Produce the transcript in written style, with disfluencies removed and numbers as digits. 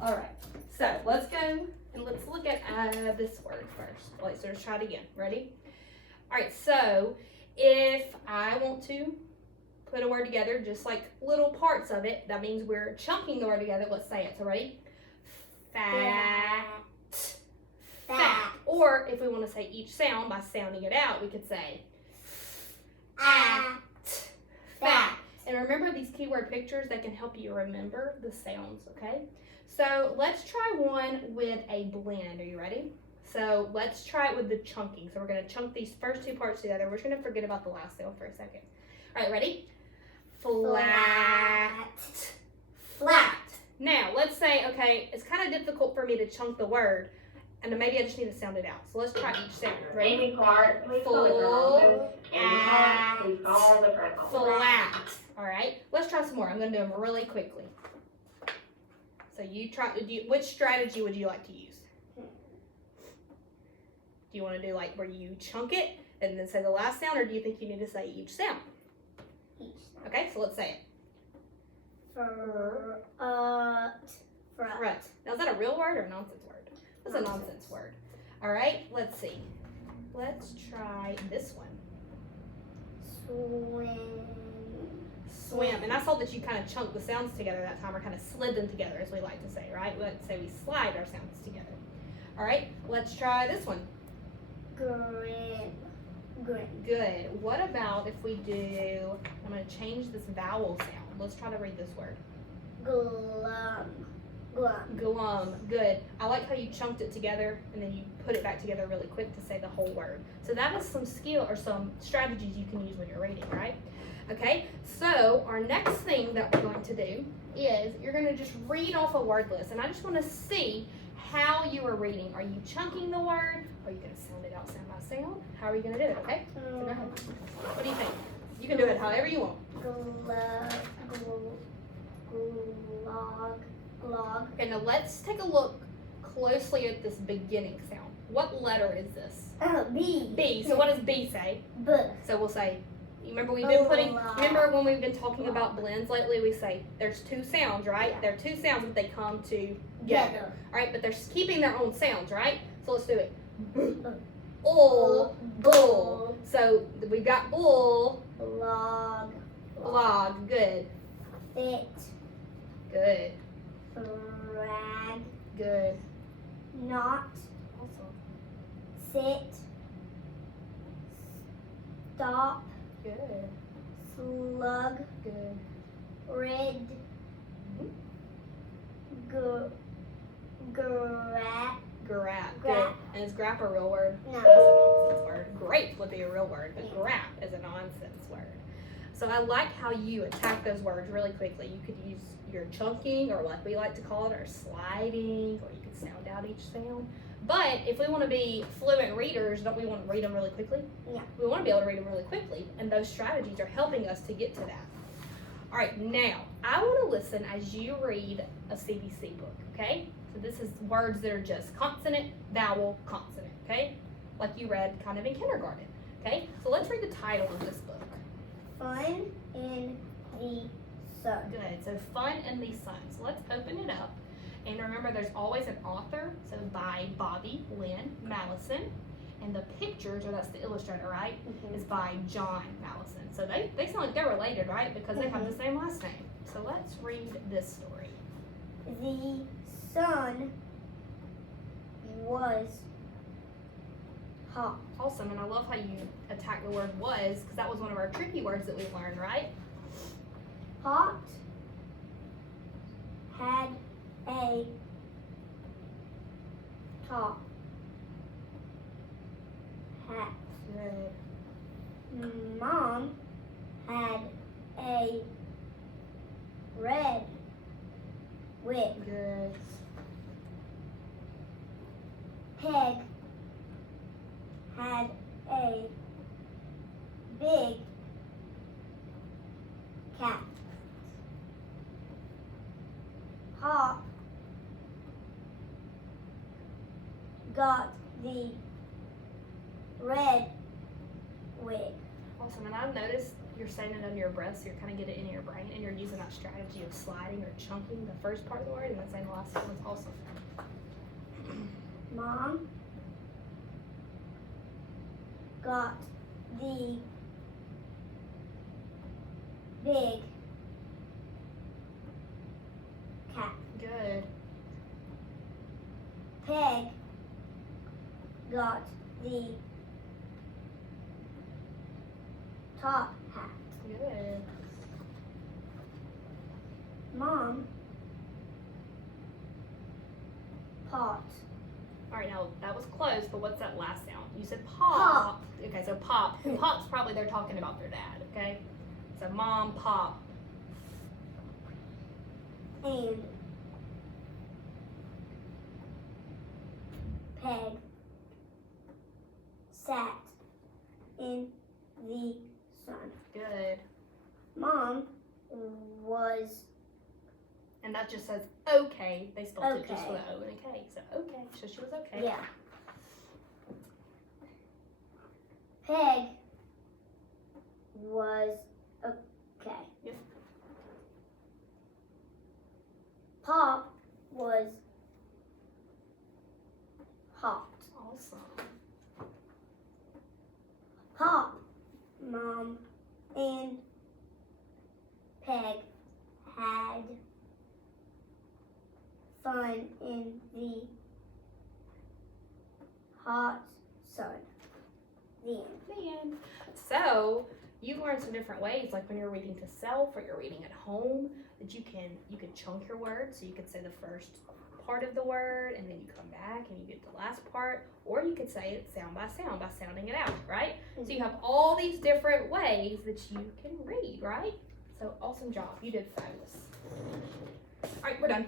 All right, so let's go and let's look at this word first. Wait, so let's try it again. Ready? All right, so if I want to put a word together, just like little parts of it, that means we're chunking the word together. Let's say it. So ready? Fat. Fat. Or if we want to say each sound by sounding it out, we could say at. Fat. And remember these keyword pictures that can help you remember the sounds, okay? So let's try one with a blend. Are you ready? So let's try it with the chunking. So we're going to chunk these first two parts together. We're just going to forget about the last sound for a second. All right, ready? Flat. Flat. Now, let's say, okay, it's kind of difficult for me to chunk the word, and then maybe I just need to sound it out. So let's try each sound. Ready? Amy Clark, please call the girl. Amy Clark, please call the principal. Flat. All right, let's try some more. I'm going to do them really quickly. So you try. Which strategy would you like to use? Do you want to do like where you chunk it and then say the last sound, or do you think you need to say each sound? Each. Okay, so let's say it. Front. Front. Now is that a real word or a nonsense word? That's a nonsense word. All right, let's see. Let's try this one. Swim. And I saw that you kind of chunked the sounds together that time, or kind of slid them together, as we like to say, right? Let's say we slide our sounds together. All right, let's try this one. Grin. Good. What about if we do, I'm going to change this vowel sound. Let's try to read this word. Glum. Good. I like how you chunked it together and then you put it back together really quick to say the whole word. So that is some skill or some strategies you can use when you're reading, right? Okay, so our next thing that we're going to do is you're going to just read off a word list. And I just want to see how you are reading. Are you chunking the word? Are you going to sound it out sound by sound? How are you going to do it, okay? So go ahead. What do you think? You can do it however you want. Glog. Okay, now let's take a look closely at this beginning sound. What letter is this? B. B. So what does B say? B. So we'll say, remember remember when we've been talking about blends lately, we say there's two sounds, right? Yeah. There are two sounds that they come together. Together. All right, but they're keeping their own sounds, right? So let's do it. Bull. Bull. So we've got bull. Blog. Good. Fit. Good. Frag. Good. Not. Awesome. Sit. Stop. Good. Slug. Good. Red. Grap. Grap. Good. Grap. And is grap a real word? No. That's a nonsense word. Grape would be a real word, but grap is a nonsense word. So I like how you attack those words really quickly. You could use your chunking, or like we like to call it, or sliding, or you could sound out each sound. But if we want to be fluent readers, don't we want to read them really quickly? Yeah. We want to be able to read them really quickly, and those strategies are helping us to get to that. All right, now I want to listen as you read a CBC book, okay? So this is words that are just consonant, vowel, consonant, okay? Like you read kind of in kindergarten, okay? So let's read the title of this book. Fun in the sun. Good, so Fun in the Sun. So let's open it up. And remember, there's always an author, so by Bobby Lynn Mallison. And the pictures, or that's the illustrator, right, is by John Mallison. So they sound like they're related, right, because they have the same last name. So let's read this story. The sun was hot. Awesome, and I love how you attack the word was, because that was one of our tricky words that we learned, right? Hot. Had a top hat. Good. Mom had a red wig. Good. Peg had a big cat. Hop got the red wig. Awesome, and I've noticed you're saying it under your breath, so you're kind of getting it in your brain, and you're using that strategy of sliding or chunking the first part of the word and then saying the last one. It's Mom got the big cat. Good. Peg got the top hat. Good. Mom pot. All right, now that was close, but what's that last sound? You said pop. Okay, so pop. And pop's probably they're talking about their dad, okay? So mom, pop. And Peg sat in the sun. Good. Mom was And that just says okay. They spelled it just Okay. with an O and a K. So okay. So she was okay. yeah. Peg was okay. Yep. Pop was hot. Awesome. Pop, Mom, and Peg had fun in the hot sun. The end. Man. So you learned some different ways, like when you're reading to self or you're reading at home, that you could chunk your words. So you could say the first part of the word and then you come back and you get the last part, or you could say it sound by sounding it out, right? So you have all these different ways that you can read, right? So awesome job. You did fabulous. All right, we're done.